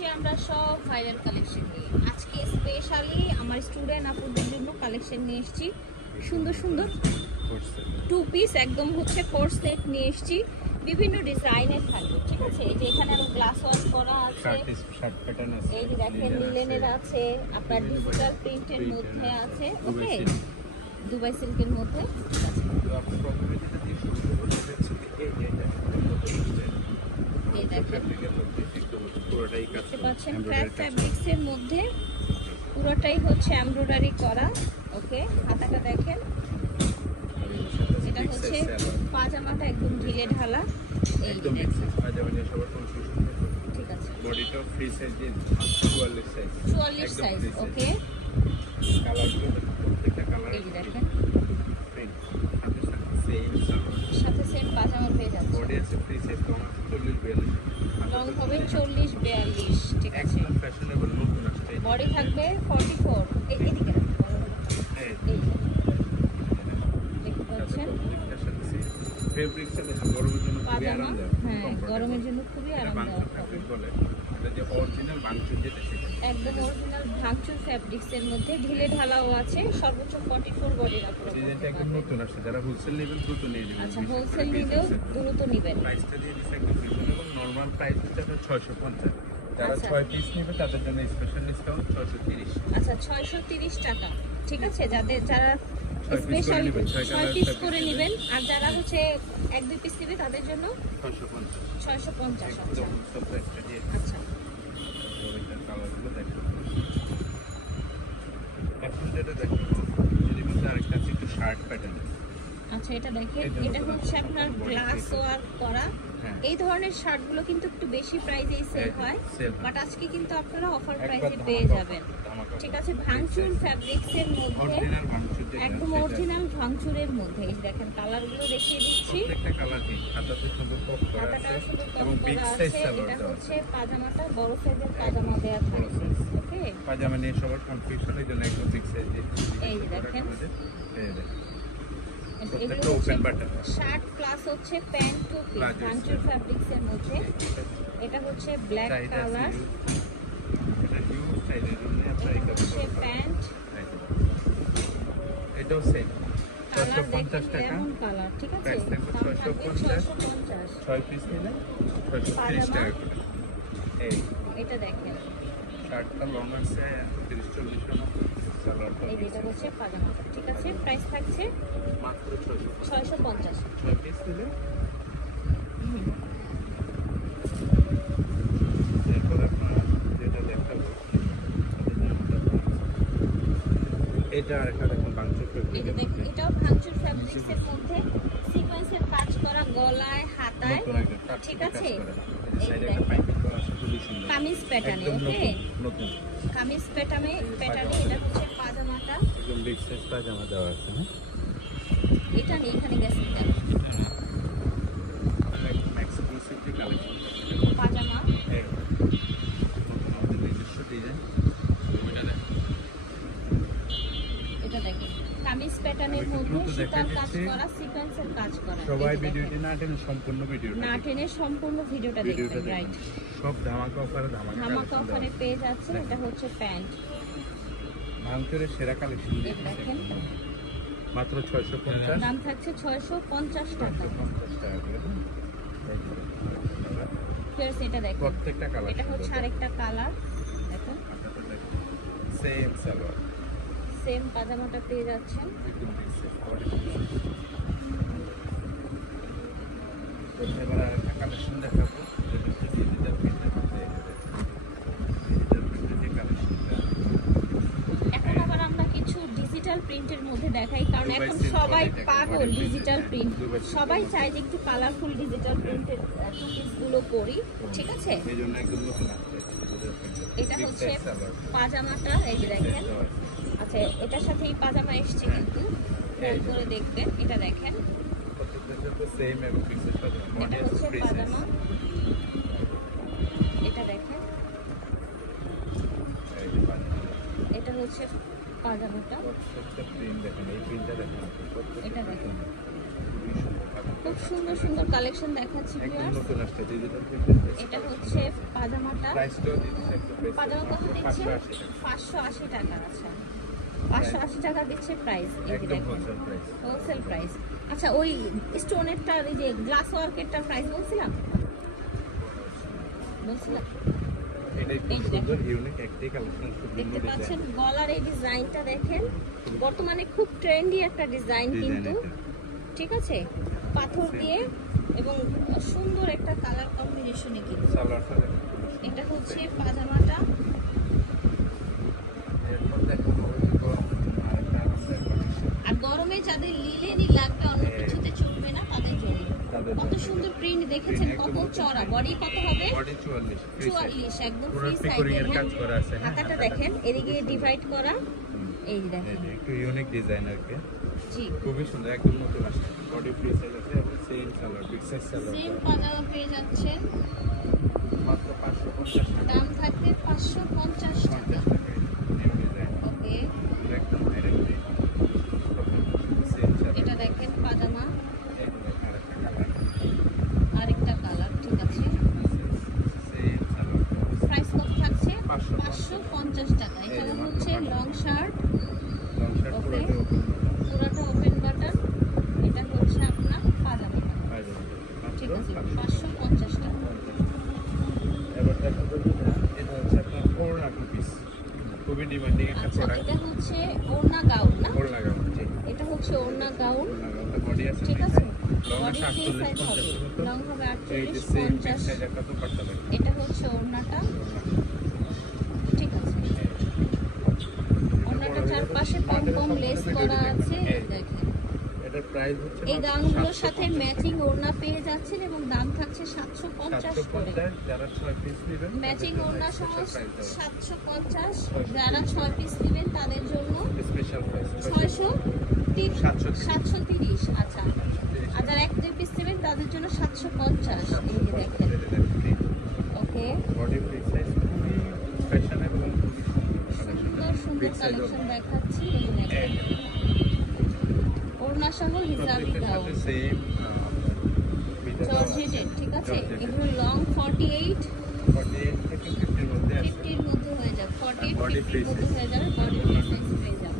আসছি আমরা সব ভাইরাল কালেকশন নিয়ে। আজকে স্পেশালি আমার স্টুডেন্ট আপুদের জন্য কালেকশন নিয়ে এসেছি, সুন্দর সুন্দর টু পিস একদম হচ্ছে ফোর সেট নিয়ে এসেছি, বিভিন্ন ডিজাইনের থাকবে। ঠিক আছে, এই যে এখানে আরো গ্লাস ওয়াশ করা আছে, এই যে দেখেন লিলেনের আছে, আপনার ডিজিটাল প্রিন্টের মধ্যে আছে, ওকে দুবাই সিল্কের মধ্যে। ঠিক আছে, এই দেখেন দেখতে পাচ্ছেন ক্র্যাপ ফ্যাব্রিক্সের মধ্যে পুরোটাই হচ্ছে এমব্রয়ডারি করা। ওকে, হাতাটা দেখেন, এটা হচ্ছে পাজামাটা একদম ঢিলে ঢালা। এই ঠিক আছে, বডিটা ফ্রি সাইজ দিন 44 সাইজ। ওকে, প্রত্যেকটা কালার এই দেখেন সেম সাথে সেম পাজামা পেয়ে যাচ্ছে। বডি আছে ফ্রি সাইজ কম 40-42 লং হবে 40-42। ঠিক আছে, একদম ফ্যাশনেবল নতুন আসছে। বডি থাকবে 44। এদিকে এই দেখতে পাচ্ছেন ফেব্রিক্সটা দেখুন, গরমের জন্য খুবই পাজামা। আরামদায়ক। হ্যাঁ, গরমের জন্য খুবই আরামদায়ক ফেব্রিক বলে, এটা যে অরিজিনাল বাংচুর যেটা সেটা একদম অরিজিনাল ভাঙচুর ফ্যাব্রিক্সের মধ্যে ঢিলে ঢালাও আছে, সর্বোচ্চ 44 বডির আপনারা ডিজাইনটা একদম নতুন আসছে। যারা হোলসেল নেবেন দ্রুত নিয়ে নেবেন। আচ্ছা, হোলসেল নিলেও দ্রুত নেবেন। প্রাইসটা দিয়ে দিচ্ছে একদম রিজনেবল। নরমাল প্রাইস হচ্ছে 650। যারা আচ্ছা। 6 পিস নেবে তাদের জন্য স্পেশাল ডিসকাউন্ট 630। আচ্ছা, 630 টাকা। ঠিক আছে, যারা ছয় piece করে স্পেশাল নেবেন, 6 পিস করে নেবেন, আর যারা হচ্ছে 1-2 পিস নেবে তাদের জন্য 650 650। আচ্ছা একদম সফট একটা দিয়ে আচ্ছা, এটা কালারগুলো দেখুন। এখন যেটা দেখুন, এর মধ্যে আরেকটা আছে একটু শার্ট প্যাটার্ন। আচ্ছা এটা দেখেন, এটা এটা নতুন হচ্ছে আছে, আপনার সম্পূর্ণ গ্লাস body ওয়ার্ক করা। হ্যাঁ। এই ধরনের শার্টগুলো কিন্তু একটু বেশি প্রাইসেই সেল হয়, sell হয়। বাট আজকে কিন্তু আপনারা অফার একবার প্রাইসে ধামাকা পেয়ে offer, যাবেন। ধামাকা ঠিক offer। আছে, ভাঙচুর ফ্যাব্রিক্সের মধ্যে অরিজিনাল ভাঙচুর যেটা, একদম সেটা। অরিজিনাল ভাঙচুরের মধ্যে। এই দেখেন কালারগুলো দেখিয়ে দিচ্ছি, প্রত্যেকটা কালার কি হাতাতে সুন্দর পপ করা হাতাটাও আছে সুন্দর এবং কম বিগ করা সাইজ আছে। সালোয়ার এটা দেওয়া আছে। হচ্ছে পাজামাটা বড় সাইজের পাজামা দেওয়া বড় থাকবে। size। ওকে, পাজামা নিয়ে সবার কনফিউশনের জন্য একদম বিগ সাইজ। এই যে দেখেন, প্রত্যেকটা এগুলো হচ্ছে ওপেন বাটন। শার্ট প্লাস হচ্ছে প্যান্ট টু পিস Plazo ভাঙচুর style। ফ্যাব্রিক্সের মধ্যে। এটা হচ্ছে ব্ল্যাক কালার, এটা হিউজ সাইজের জন্য আপনারা এই এটা হচ্ছে কাপড়টা প্যান্ট। এটাও সেম কালার দেখেন 650 টাকা। Lemon colour. ঠিক আছে, Price থাকবে দাম থাকবে 650। 650। 6 পিস নিলে 630 পাজামা। টাকা করে। এই এটা দেখেন, শার্টটা লং আছে 30-40 এর মতো, সালোয়ারটা এই যেটা হচ্ছে পাজামাটা। ঠিক আছে, প্রাইস থাকছে মাত্র 650। 650। 6 পিস নিলে এরপর আপনারা যেটা দেখাবো এটা আরেকটা দেখুন বাংচুর এই যে দেখেন, এটাও ভাঙচুর ফ্যাব্রিক্সের মধ্যে সিকোয়েন্সের কাজ করা গলায় হাতায়। ঠিক আছে, এই দেখেন কামিজ প্যাটার্নে। ওকে, নতুন কামিজ প্যাটার্নে এটা হচ্ছে পাজামাটা। একদম বিগ সাইজ পাজামা দেওয়া আছে না, এটা নেই, এখানে গেছে এক্সক্লুসিভলি কালেকশন পাজামা। আমাদের নিজস্ব ডিজাইন। এটা দেখেন কামিজ প্যাটার্নের মধ্যে সুতার কাজ করা, সিকোয়েন্সের কাজ করা। সবাই এই যে ভিডিওটি দেখেন, না টেনে সম্পূর্ণ ভিডিওটা না টেনে সম্পূর্ণ ভিডিওটা দেখবেন। রাইট, সব ধামাকা অফারে ধামাকা অফারে পেয়ে যাচ্ছে। এটা হচ্ছে প্যান্ট, ভাঙচুরের সেরা কালেকশন এটা দেখেন, মাত্র 650। দাম থাকছে 650 টাকা। 650 টাকা করে। ফেরস এটা দেখেন, প্রত্যেকটা কালার এটা হচ্ছে আরেকটা কালার। দেখুন সেম সালোয়ার সেম পাজামাটা পেয়ে যাচ্ছেন। একদম big size, body big size। এবার আরেকটা কালেকশন দেখাবো, যেটা হচ্ছে ডিজিটাল প্রিন্টের মধ্যে। ডিজিটাল প্রিন্টের যে কালেকশনটা এখন আবার আমরা কিছু ডিজিটাল প্রিন্টের মধ্যে দেখাই, কারণ দুবাই এখন silk সবাই body দেখেন, পাগল body print, ডিজিটাল হ্যাঁ, প্রিন্ট। দুবাই silk সবাই এর চায় যে একটু কালারফুল ডিজিটাল প্রিন্টের টু পিস গুলো পরি। ঠিক আছে, এই জন্য একদম নতুন আসছে digital print। এটা Big হচ্ছে size সালোয়ার। পাজামাটা। এই যে দেখেন, আচ্ছা এটার সাথে এই পাজামা এসছে, কিন্তু ফোল্ড করে দেখবেন। এটা দেখেন, প্রত্যেকটার সাথে সেম এবং big size পাজামা। Body এটা আছে হচ্ছে free size। পাজামা। এটা দেখেন, এই যে পাজামা। এটা হচ্ছে পাজামাটা। প্রত্যেকটা প্রিন্ট দেখেন, এই প্রিন্টটা দেখেন, প্রত্যেকটা এটা দেখেন, খুবই সুন্দর পাজামা। খুব সুন্দর সুন্দর কালেকশন দেখাচ্ছি একদম ভিউয়ার্স। নতুন আসছে ডিজিটাল প্রিন্টের। এটা হচ্ছে পাজামাটা। প্রাইসটাও দিচ্ছে একদম বেশি। পাজামা কত দিচ্ছে? 580 টাকা। 580 টাকা। আচ্ছা 580 টাকা দিচ্ছে প্রাইস। এই যে একদম দেখেন হোলসেল প্রাইস। Wholesale price. আচ্ছা ওই স্টোনেরটার এই যে গ্লাস ওয়ার্কেরটার প্রাইস বলছিলাম। এটাই খুব এই যে সুন্দর ইউনিক একটি কালেকশন, খুব দেখতে সুন্দর পাচ্ছেন ডিজাইন। গলার এই ডিজাইনটা দেখেন, বর্তমানে খুব ট্রেন্ডি একটা ডিজাইন কিন্তু, ঠিক আছে, পাথর দিয়ে এবং সুন্দর একটা কালার কম্বিনেশনে কিন্তু। সালোয়ারটা দেখুন। এটা হচ্ছে পাজামাটা। এরপর দেখুন আরেকটা আরামদায়ক collection। আর গরমে যাদের লিলেনই লাগবে, অন্য কিছুতে চলবে না, তাদের জন্য তাদের কত জন্য। সুন্দর প্রিন্ট দেখেছেন, কত চড়া, বডি কত হবে? Body 44 free size। 44 একদম পুরো ফ্রি পিকোরিং সাইজের। এর কাজ করা আছে, হ্যাঁ, হাতাটা দেখেন, এদিকে ডিভাইড করা, এই যে এই দেখেন। যে একটু ইউনিক ডিজাইন আর কি, জি খুবই সুন্দর, একদম নতুন আসছে। বডি ফ্রি সাইজ আছে এবং same salwar, big size salwar. Same pajama পেয়ে যাচ্ছেন, মাত্র 550 টাকা। দাম থাকবে 550 টাকা। 50 টাকা নিউ ডিজাইন, ওকে, একদম ডাইরেক্ট সেম সালোয়ার। এটা দেখেন পাজামা, এই যে আরেকটা কালার, আরেকটা কালার, ঠিক আছে। সেম সালোয়ার। প্রাইস কত থাকছে? 550 550 টাকা। এখানে হচ্ছে long shirt, long shirt Okay. পুরোটা ওপেন পুরোটা ওপেন বাটন। এটা হচ্ছে আপনার পাজামা, ঠিক আছে, 550 টাকা। এবার দেখা যাবে এটা হচ্ছে আপনার ওড়না টু পিস, খুবই ডিমান্ডিং একটা আচ্ছা প্রোডাক্ট। এটা হচ্ছে ওড়না গাউন না? ওড়না গাউন, জি, এটা হচ্ছে ওড়না গাউন, ওড়না গাউনটা বডি আছে, ঠিক আছে। লং বডি আছে ফ্রি 48 সাইজ হবে, 50 মতো। লং হবে এই যে 48 সেম 50। সাইজ একটা তো পারতে পারে। এটা হচ্ছে ওড়নাটা, ঠিক আছে। ওড়নাটা চারপাশে পম পম লেস করা আছে, এই দেখেন। এটার প্রাইস হচ্ছে এই গাউনগুলোর সাথে ম্যাচিং ওড়না পেয়ে যাচ্ছেন এবং দাম থাকছে 750 করে। 750, যারা 6 পিস নেবেন ম্যাচিং ওড়না সহ প্রাইস হবে 750, যারা 6 পিস নেবেন তাদের জন্য স্পেশাল প্রাইস 730। আচ্ছা, আর যারা 1-2 পিস নেবেন তাদের জন্য 750। এই যে দেখেন, ওকে, বডি ফ্রি সাইজ, খুবই ফ্যাশনেবল এবং খুবই সুন্দর সুন্দর কালেকশন দেখাচ্ছি। এই দেখেন ওড়না সহ হিজাবি গাউন, সেম জর্জেটেড, ঠিক আছে। এগুলো লং 48 48 থেকে 50 এর মধ্যে আছে। 50 এর মধ্যে হয়ে যাবে, 48 Body 50 free এর মধ্যে হয়ে যাবে, বডি ফ্রি সাইজ পেয়ে যাবে।